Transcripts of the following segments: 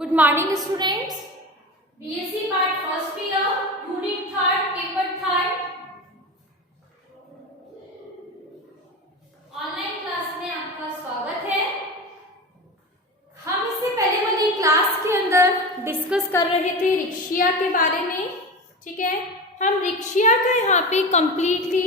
Good morning, students. BSc Part First Year, Unit Third, Paper Third. Online class में आपका स्वागत है। हम इससे पहले वाली क्लास के अंदर डिस्कस कर रहे थे रिक्शिया के बारे में। ठीक है, हम रिक्शिया का यहाँ पे कंप्लीटली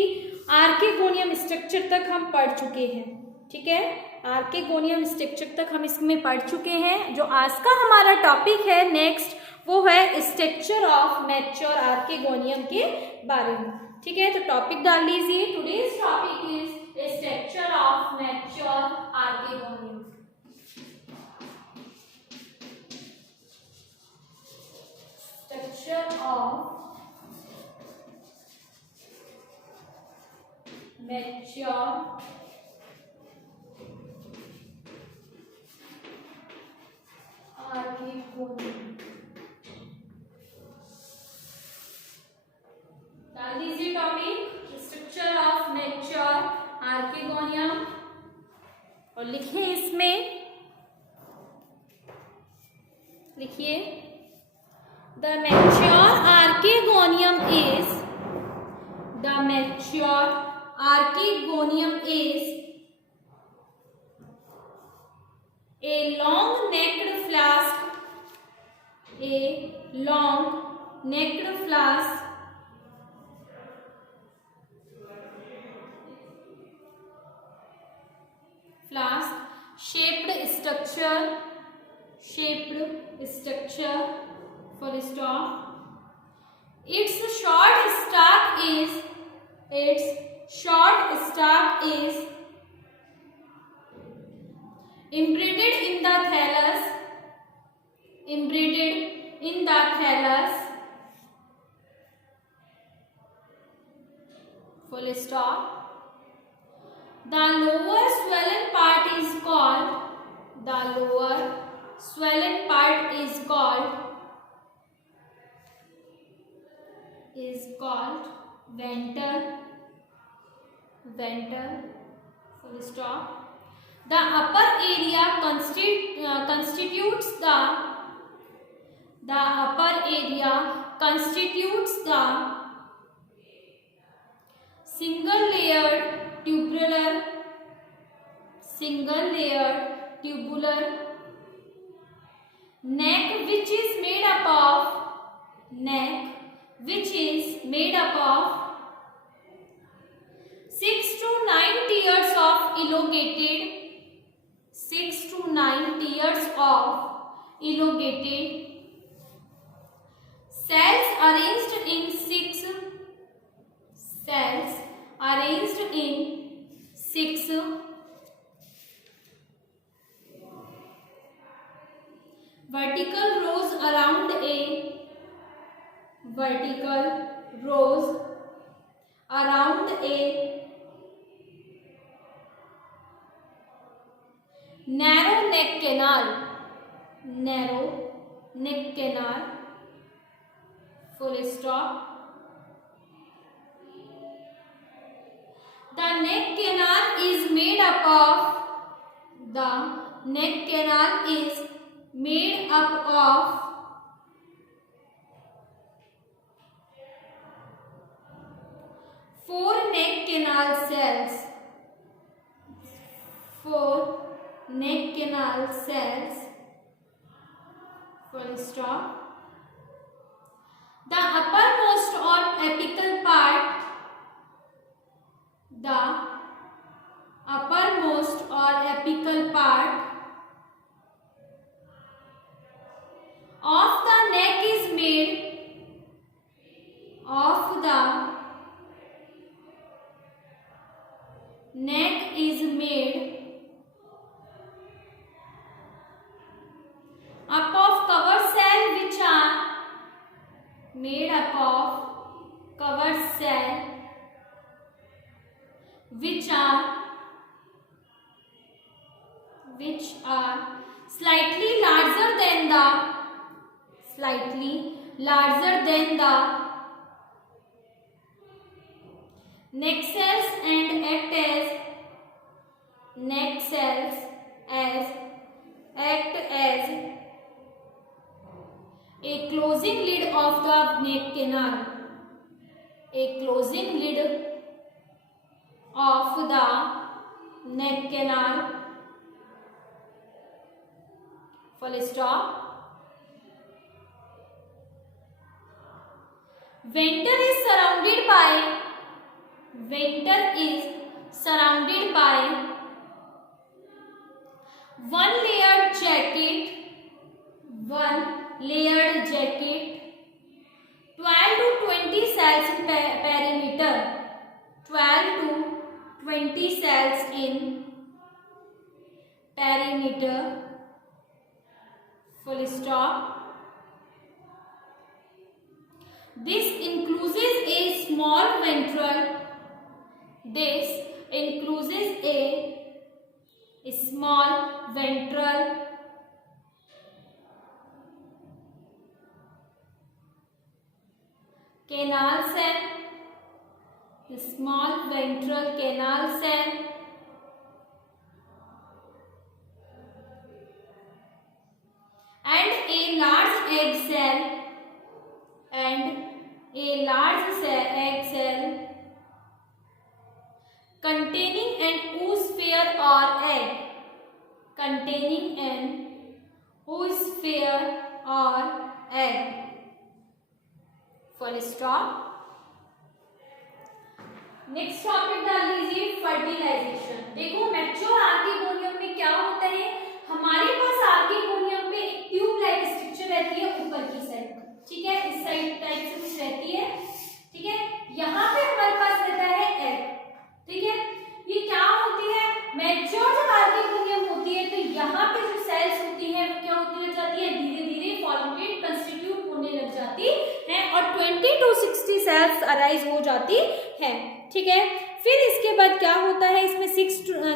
आर्केगोनियम स्ट्रक्चर तक हम पढ़ चुके हैं। ठीक है, आर्केगोनियम स्ट्रक्चर तक हम इसमें पढ़ चुके हैं। जो आज का हमारा टॉपिक है नेक्स्ट, वो है स्ट्रक्चर ऑफ मैच्योर आर्केगोनियम के बारे में। ठीक है, तो टॉपिक डाल लीजिए। Today's topic is structure of mature archegonium. Structure of mature archegonium. डाल दीजिए topic structure of mature archegonium और लिखिए, इसमें लिखिए the mature archegonium is a long-necked flask shaped structure full stop. Its short stalk is imprinted in the thallus full stop. The lower swollen part is called venter full stop. The upper area constitutes the single layered tubular neck which is made up of 6 to 9 tiers of elongated cells arranged in six vertical rows around a narrow neck canal full stop. The neck canal is made up of 4 neck canal cells full stop. The uppermost or apical part of the neck is made up of cover cell which are slightly larger than the neck cells and act as A closing lid of the neck canal. A closing lid of the neck canal. Full stop. Venter is surrounded by one layered jacket, 12 to 20 cells in perimeter, 12 to 20 cells in perimeter. Full stop. This includes a small ventral. This includes a small ventral canal cell. Small ventral canal cell. And a large egg cell. Containing an oosphere or egg. Full stop. Next topic डाल लीजिए fertilisation. देखो mature archegonium में क्या होता है, हमारे पास archegonium में एक ट्यूब लाइक स्ट्रक्चर रहती है ऊपर की साइड, ठीक है, इस साइड टाइप से कुछ रहती है, ठीक है। यहाँ पे हमारे पास रहता है एग, ठीक है। ये क्या होती है, मैच्योर जब आर्किगोनियम होती है तो यहाँ पे जो सेल्स होती है वो क्या होती लग जाती है, धीरे धीरे फॉलिकेट कंस्टिट्यूट होने लग जाती है और 20 to 60 सेल्स अराइज हो जाती है, ठीक है। फिर इसके बाद क्या होता है, इसमें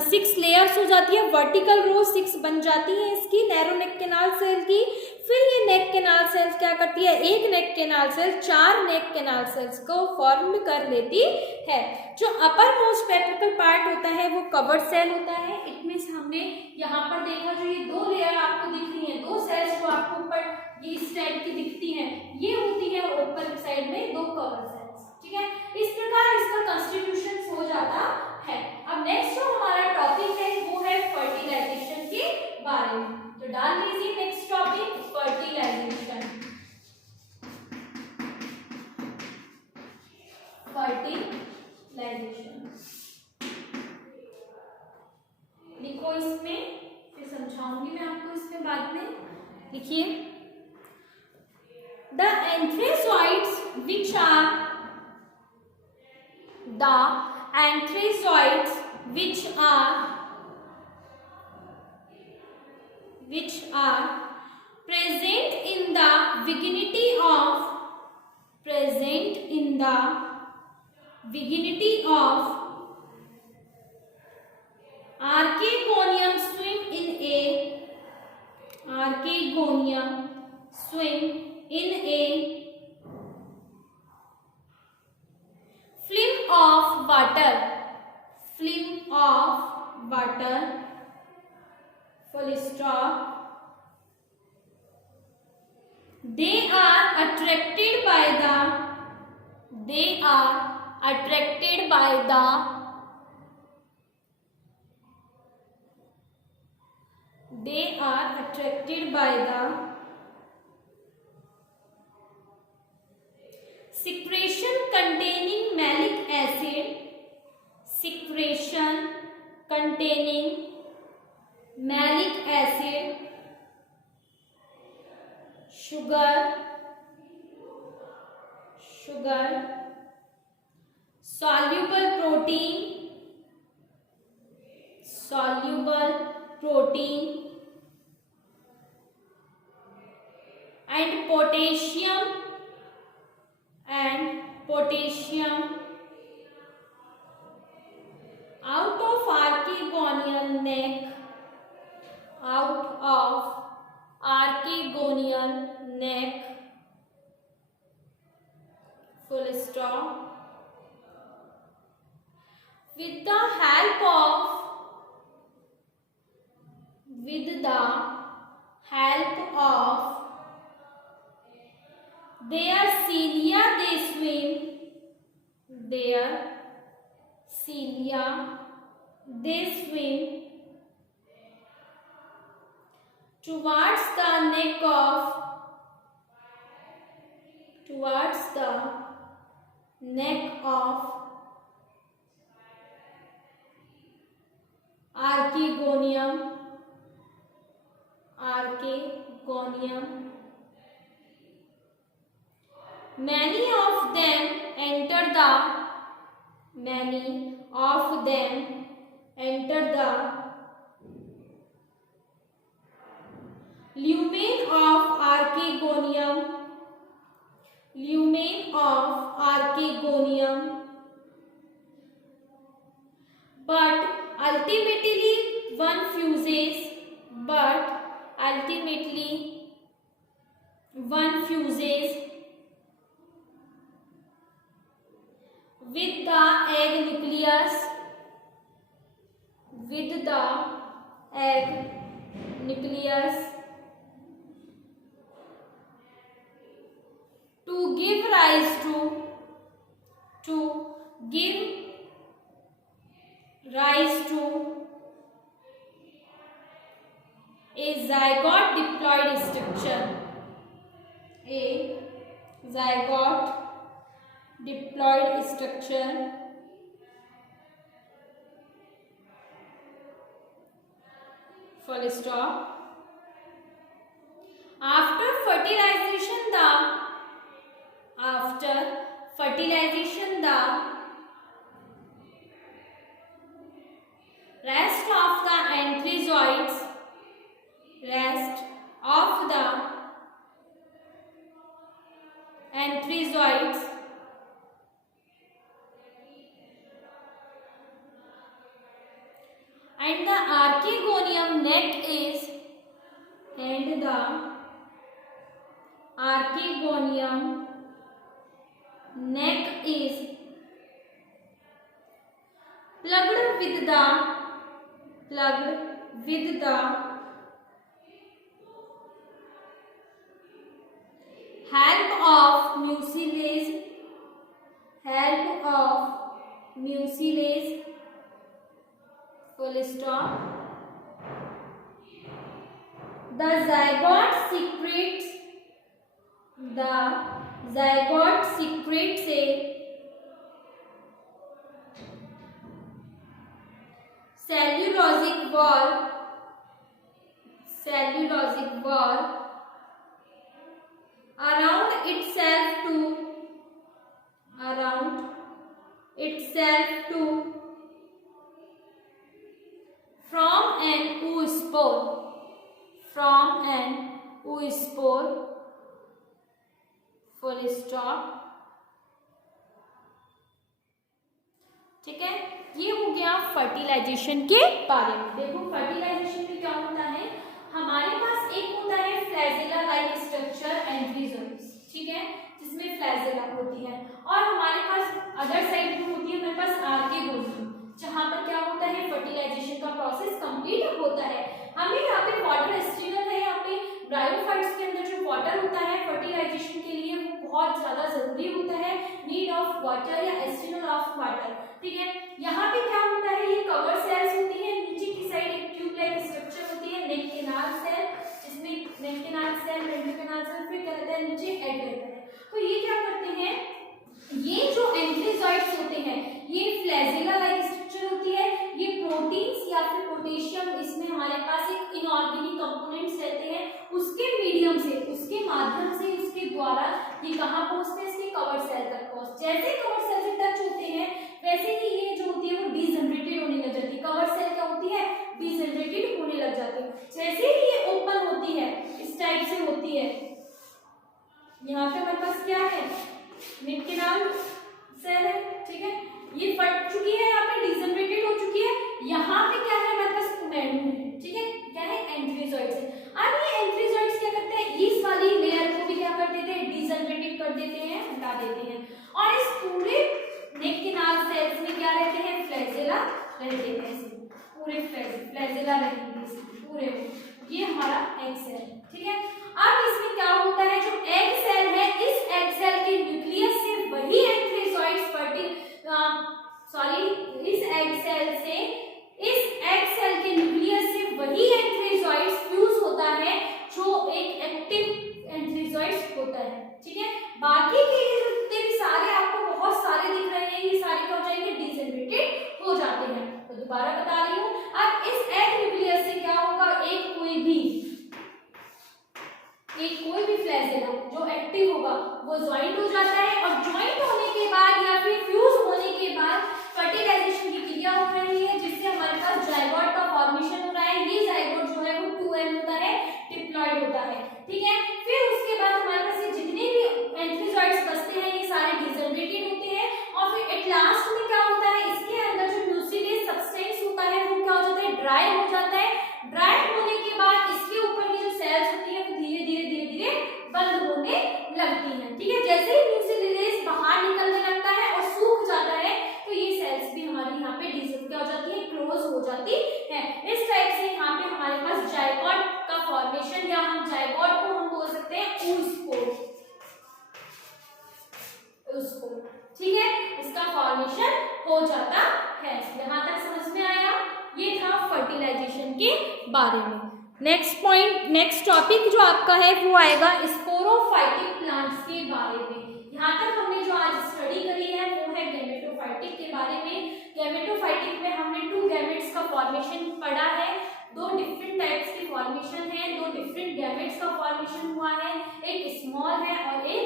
6 लेयर्स हो जाती है, वर्टिकल रो 6 बन जाती है इसकी नैरो नेक कैनाल सेल की। फिर ये नेक कैनाल सेल्स क्या करती है, एक नेक कैनाल सेल 4 नेक कैनाल सेल्स को फॉर्म कर लेती है। जो अपर मोस्ट पेट्रिकल पार्ट होता है वो कवर्ड सेल होता है। इट मींस हमने यहाँ पर देखा जो ये 2 लेयर आपको दिख रही है, 2 सेल्स जो आपको ऊपर ये इस टाइप की दिखती हैं, ये होती है ऊपर साइड में 2 कवर्ड सेल्स, ठीक है। इस प्रकार इसका कंस्टिट्यूशन हो जाता है। अब नेक्स्ट जो हमारा टॉपिक है वो है फर्टिलाइजेशन के बारे में, तो डाल लीजिए नेक्स्ट टॉपिक फर्टिलाइजेशन। लिखो इसमें, फिर समझाऊंगी मैं आपको इसमें बाद में। लिखिए the एंथ्रेसॉइड्स which are present in the vicinity of archegonium swim in a film of water, full stop. They are attracted by the secretion containing malic acid, sugar, soluble protein and potassium out of archegonial neck, full stop. With the help of cilia they swim. Their cilia they swim towards the neck of Archegonium. Many of them enter the lumen of Archegonium, but ultimately one fuses with the egg nucleus to give rise to a zygote diploid structure. Full stop. After fertilization, the rest of the anthrazoids and the Archegonium neck is plugged with the help of mucilage. Full stop. The zygote secretes a cellulosic wall around itself to from an oospore. Full stop. ठीक है, ये हो गया fertilisation के बारे में। देखो fertilisation में क्या होता है, हमारे पास एक होता है फ्लैजेला लाइक स्ट्रक्चर एंथ्रीजोइड्स, ठीक है, जिसमें फ्लैजेला होती है, और हमारे पास अदर साइड में होती है हमारे पास आर्केगोनियम, जहां पर क्या होता है फर्टिलाइजेशन का प्रोसेस कंप्लीट होता है। हमें यहाँ पे वाटर एस्ट्रिनल है, यहाँ पे ब्रायोफाइट्स के अंदर जो वाटर होता है फर्टिलाइजेशन के लिए वो बहुत ज्यादा जरूरी होता है, नीड ऑफ वाटर या एस्ट्रिनल ऑफ वाटर, ठीक है। यहाँ पे क्या होता है, ये कवर सेल्स होती है, नीचे की साइड एक ट्यूब लाइक स्ट्रक्चर होती है, नेक कैनाल सेल, जिसमें नेक कैनाल सेल, वेंट्रिकल सेल, फिर क्या रहता है नीचे एग रहता है। तो ये क्या करते हैं, ये जो एंथ्रीजॉइड्स होते हैं ये फ्लैजेला लाइक स्ट्रक्चर होती है, ये प्रोटीन्स या फिर पोटेशियम, इसमें हमारे पास एक इनऑर्गेनिक कंपोनेंट्स रहते हैं, उसके मीडियम से, उसके माध्यम से, उसके द्वारा ये कहाँ पहुंचते हैं, इसके कवर सेल तक पहुंचते। जैसे कवर सेल से टच होते हैं वैसे ही ये जो होती है वो डीजनरेटेड होने लग जाती है, कवर सेल क्या होती है डीजनरेटेड होने लग जाती है। जैसे ही ये ओपन होती है इस टाइप से होती है, यहाँ पे हमारे पास क्या है नेक कैनाल सेल है, ठीक है, ये फट चुकी है, यहाँ पे डीजनरेटेड हो चुकी है, यहाँ पे क्या है हमारे पास स्पोमेडियम है, ठीक है, क्या है एंथ्रीजॉइड्स है। अब ये एंथ्रीजॉइड्स क्या करते हैं, इस वाली लेयर को भी क्या कर देते हैं डीजनरेटेड कर देते हैं, हटा देते हैं, और इस पूरे नेक कैनाल सेल्स में क्या रहते हैं फ्लैजेला रहते हैं, पूरे फ्लैजेला रहेंगे पूरे में, ये हमारा एग सेल, ठीक है। अब इसमें क्या होता है, जो एग सेल है इस एग सेल के एक्टिव एंथ्रीजॉइड्स होता है। ठीक है, बाकी के जितने भी सारे आपको बहुत सारे दिख रहे हैं, ये सारे क्या हो जाएंगे, डिजनरेटेड हो जाते हैं। तो दोबारा बता रही हूँ, अब इस एग न्यूक्लियस से क्या होगा, एक कोई भी फ्लैजेला जो एक्टिव होगा वो ज्वाइंट हो जाता है, और ज्वाइंट होने के बाद या फिर फ्यूज होने के बाद फर्टिलाइजेशन की क्रिया हो रही है, जिससे हमारे पास जायगोट का फॉर्मेशन हो रहा है। ये जायगोट जो है वो 2m होता है, डिप्लॉयड होता है। ठीक है, फिर उसके बाद हमारे पास ये जितने भी एंथ्रीजॉइड्स बचते हैं ये सारे डिजनरेटेड होते हैं, और फिर एट लास्ट में क्या होता है, इसके अंदर जो म्यूसिलेज सब्सटेंस होता है वो क्या हो जाता है, ड्राई हो जाता है। ड्राई होने के बाद इसके ऊपर की जो सेल्स होती है वो धीरे धीरे बंद होने लगती हैं। ठीक है, जैसे ही म्यूसिलेज बाहर निकलने लगता है और सूख जाता है, तो ये सेल्स भी हमारी यहाँ पे क्या हो जाती है, क्लोज हो जाती है। इस टाइप से यहाँ पे हमारे पास जायगोट का फॉर्मेशन, या हम जायगोट को हम बोल सकते हैं ऊस्पोर। ठीक है, इसका फॉर्मेशन हो जाता है। यहाँ तक समझ में आया? ये था फर्टिलाइजेशन के बारे में। नेक्स्ट पॉइंट, नेक्स्ट टॉपिक जो आपका है वो आएगा स्पोरोफाइटिक प्लांट्स के बारे में। यहाँ तक हमने जो आज स्टडी करी है वो है गैमेटोफाइटिक के बारे में। गैमेटोफाइटिक में हमने 2 गैमेट्स का फॉर्मेशन पढ़ा है, 2 डिफरेंट टाइप्स की फॉर्मेशन है, 2 डिफरेंट गैमेट्स का फॉर्मेशन हुआ है, एक स्मॉल है और एक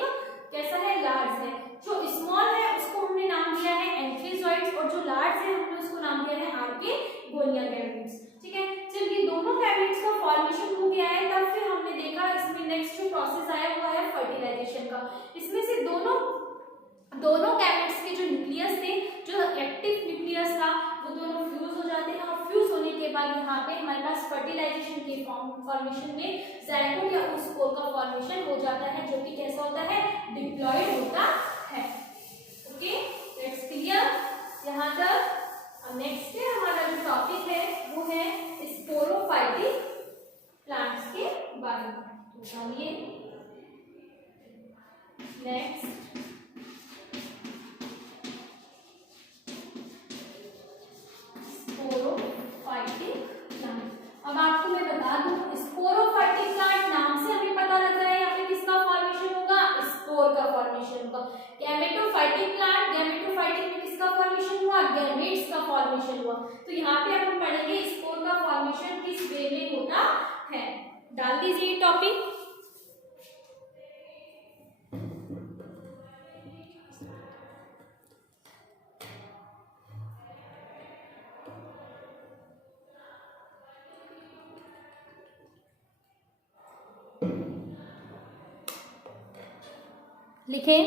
कैसा है, लार्ज है। जो स्मॉल है उसको हमने नाम दिया है एंथ्रीजॉइड्स, और जो लार्ज है हमने उसको नाम दिया है आर्केगोनिया गैमेट्स। ठीक है, जब ये दोनों गैमेट्स का फॉर्मेशन हो गया है तब फिर हमने देखा इसमें नेक्स्ट जो प्रोसेस आया हुआ है फर्टिलाइजेशन का। इसमें से दोनों गैमेट्स के जो न्यूक्लियस थे, जो एक्टिव न्यूक्लियस था, वो दोनों फ्यूज हो जाते हैं, और फ्यूज होने के बाद यहाँ पे हमारे पास फर्टिलाइजेशन के फॉर्मेशन में जायगोट या स्पोर का फॉर्मेशन हो जाता है, जो कि कैसा होता है, डिप्लॉयड होता है। ओके, लेट्स क्लियर यहाँ तक। नेक्स्ट है हमारा जो टॉपिक है वो है स्पोरोफाइटिक प्लांट्स के बारे में। तो चलिए नेक्स्ट स्पोरोफाइटिक प्लांट। अब आपको मैं बता दूं, स्पोरोफाइटिक प्लांट नाम से हमें पता लग रहा है यहाँ पे किसका फॉर्मेशन होगा, स्पोर का फॉर्मेशन होगा। गैमेटोफाइटिक प्लांट, गैमेटोफाइटिक में किसका फॉर्मेशन हुआ, गैमेट्स का फॉर्मेशन हुआ। तो यहाँ पे हम पढ़ेंगे स्पोर का फॉर्मेशन किस वे में होता है। डाल दीजिए टॉपिक। लिखें,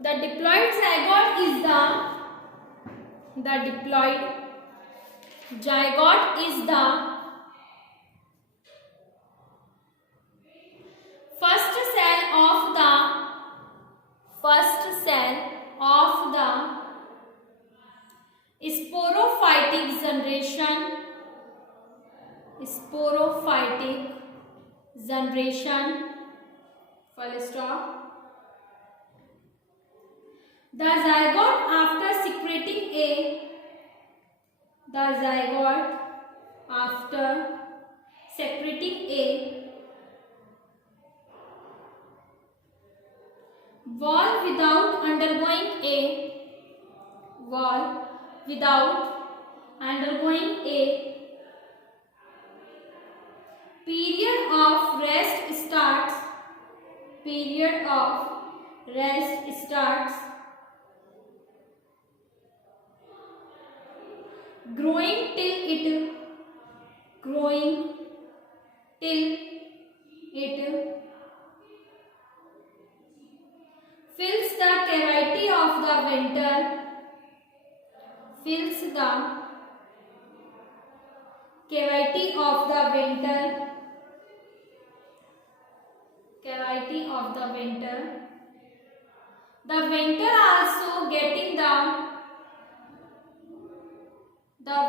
the diploid zygote is the first cell of the sporophytic generation, full stop. The zygote after secreting a wall without undergoing a period of rest starts growing till it fills the cavity of the venter, the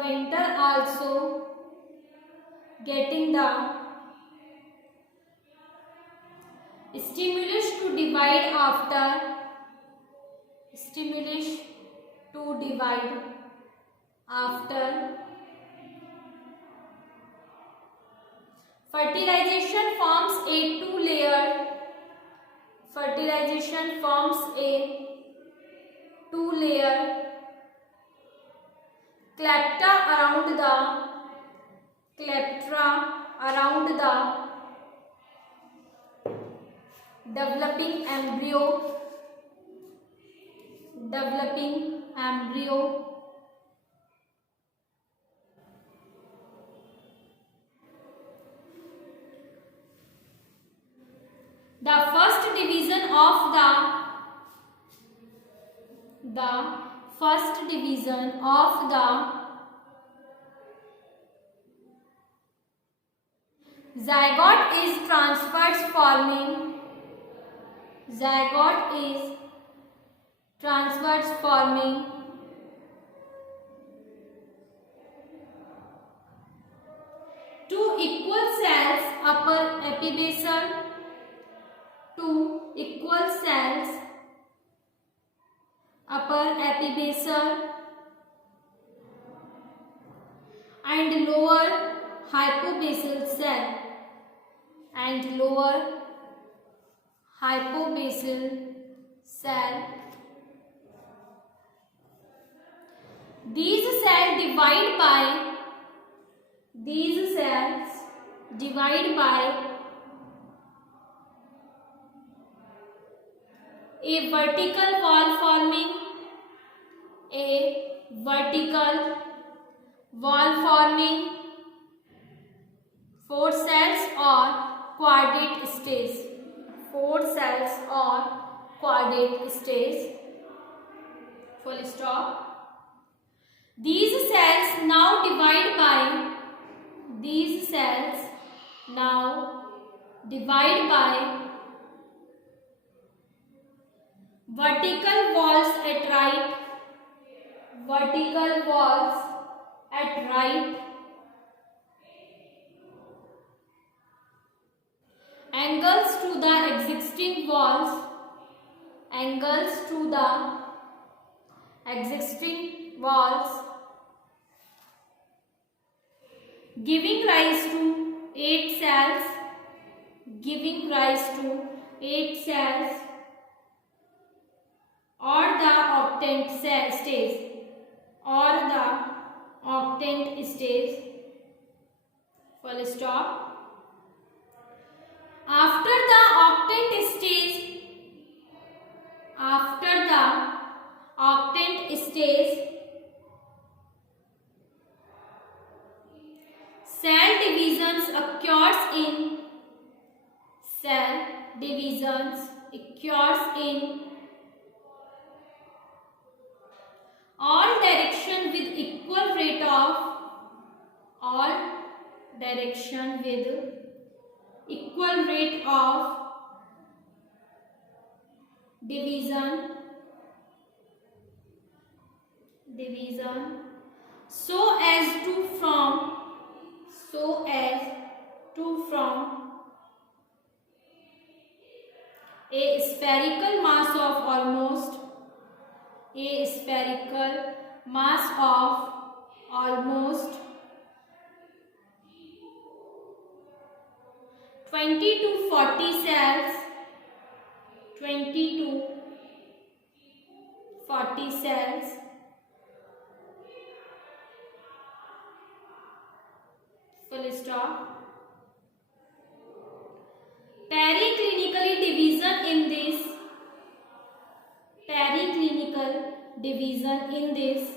venter also getting the stimulus to divide after fertilization forms a two-layered cleptra around the developing embryo. The first division of the zygote is transverse forming two equal cells upper epibasal and lower hypobasal cell These cells divide by a vertical wall forming four cells or quadrate stage. Full stop. These cells now divide by vertical walls at right, angles to the existing walls, giving rise to 8 cells or the octant stage. Full stop. After the octant stage, cell divisions occurs in all direction with equal rate of division so as to form a spherical mass of almost 20 to 40 cells Full stop. Periclinical division in this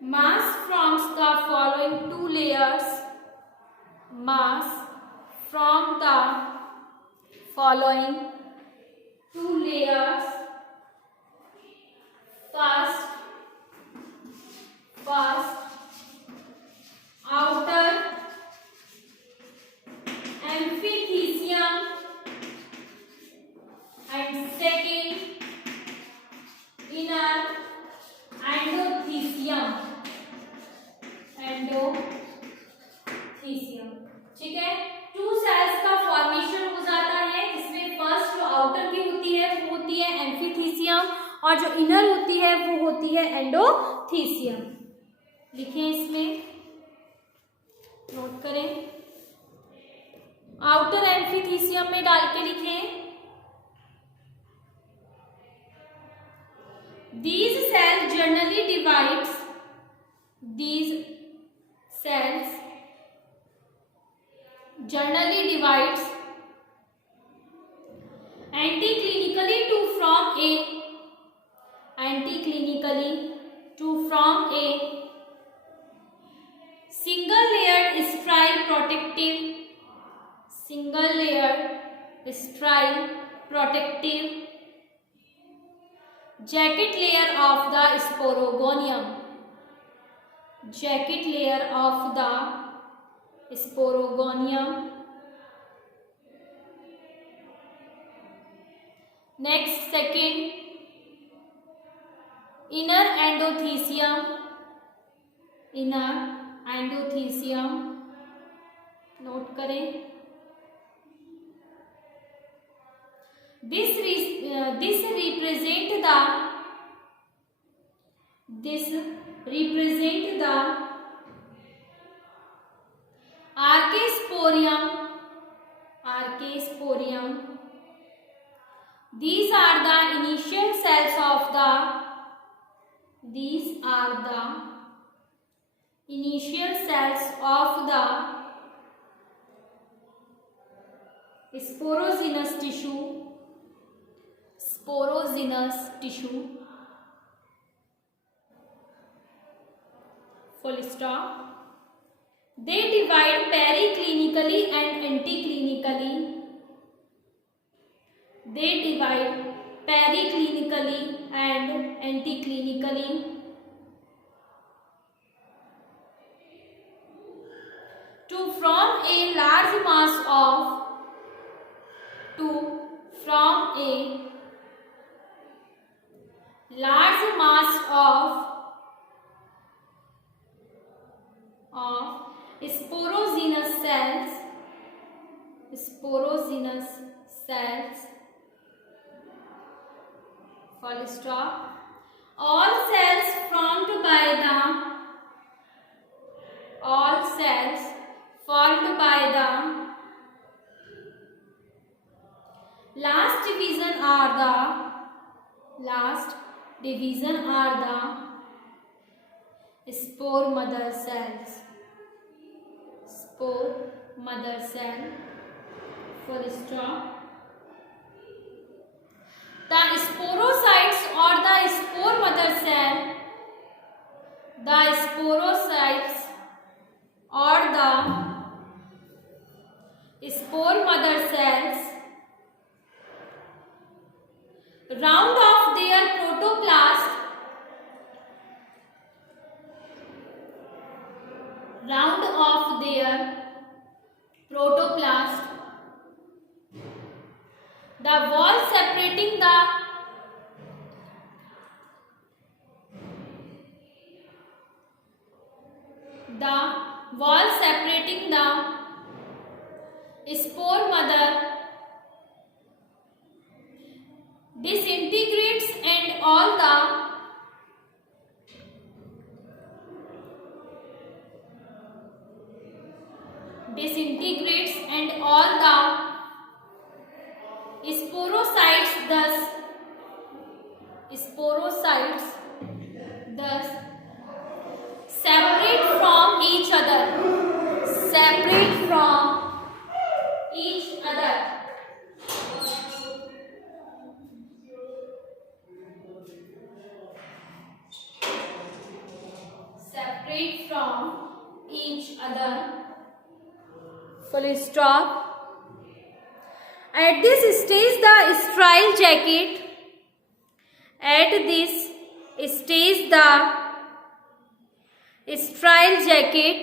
mass forms the following two layers. First outer amphithecium and second inner endothecium. ठीक है, 2 sales का formation हो जाता है, इसमें first जो outer की होती है वो होती है एम्फीथीसियम और जो इनर होती है वो होती है एंडोथीसियम. लिखें इसमें नोट करें, आउटर एम्फीथीसियम में डाल के लिखें। These cells generally divides anticlinically to from a single layered strial protective jacket layer of the sporogonium. Next, second, inner endothecium. Note करें। This represent the archaeosporium. These are the initial cells of the sporogenous tissue. Full stop. They divide periclinically and anticlinically. To form a large mass of sporogenous cells. Full stop. All cells formed by the last division are the spore mother cells. Full stop. The sporocytes or the spore mother cell. The sporocytes or the spore mother cells round off their protoplast the wall separating the spore mother disintegrates and all the sporocytes thus separate from each other. Separate from each other. Full stop. At this stage the strial jacket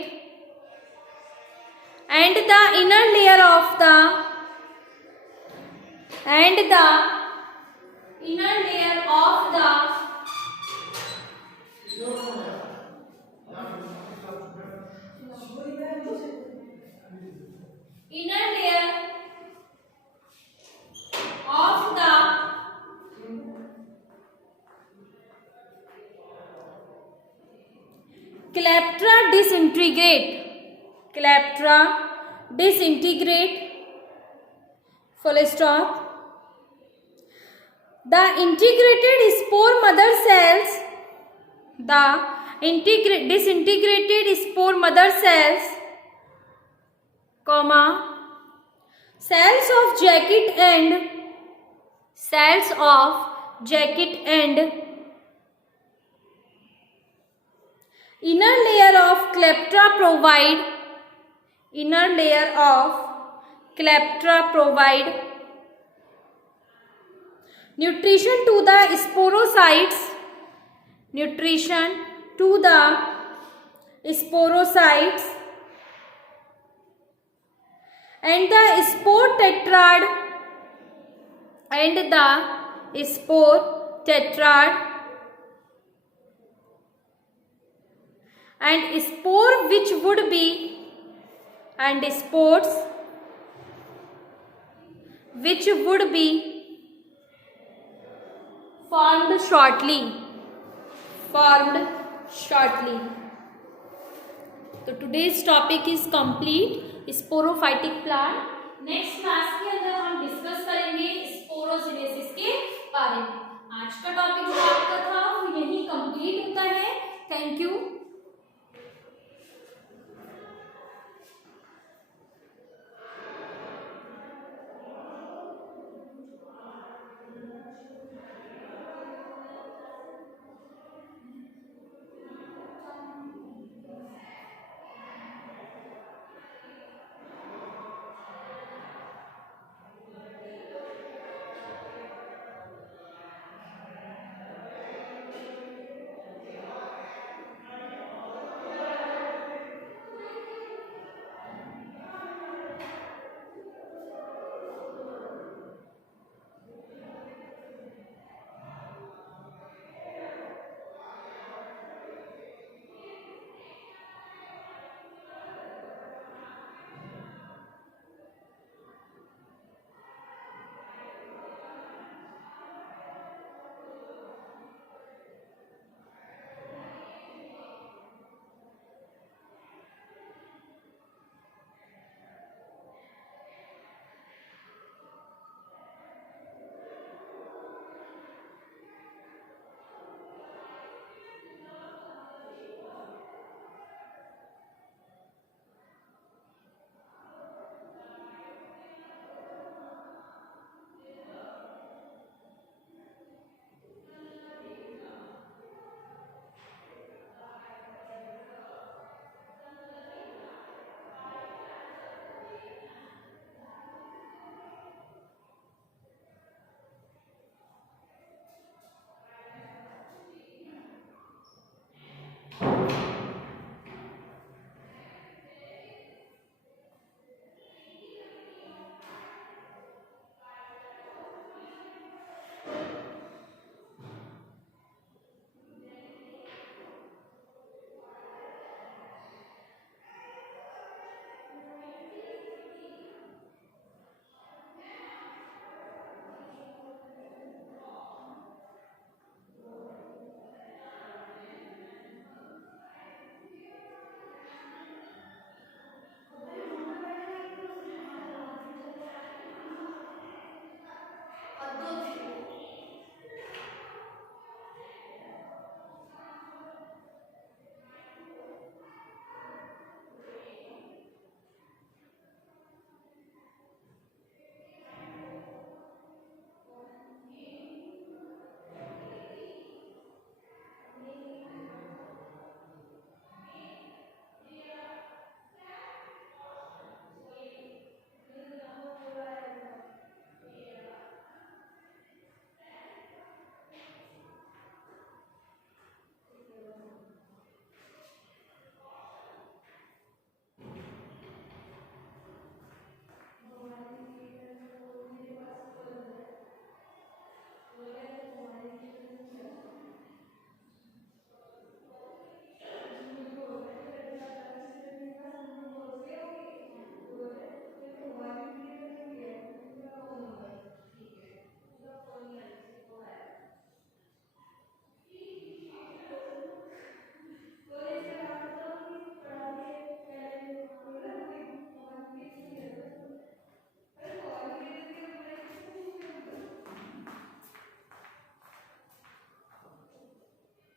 and the inner layer of the inner layer of the Calyptra disintegrate calyptra disintegrate, full stop. The integrated spore mother cells, disintegrated spore mother cells, comma, cells of jacket end, inner layer of Cleptra provide nutrition to the sporocytes, and the spore tetrad, and spores which would be formed shortly. तो today's topic is complete, sporophytic plant. Next class के अंदर हम discuss करेंगे sporogenesis के बारे में। आज का टॉपिक जो आपका था वो यही कंप्लीट होता है। Thank you.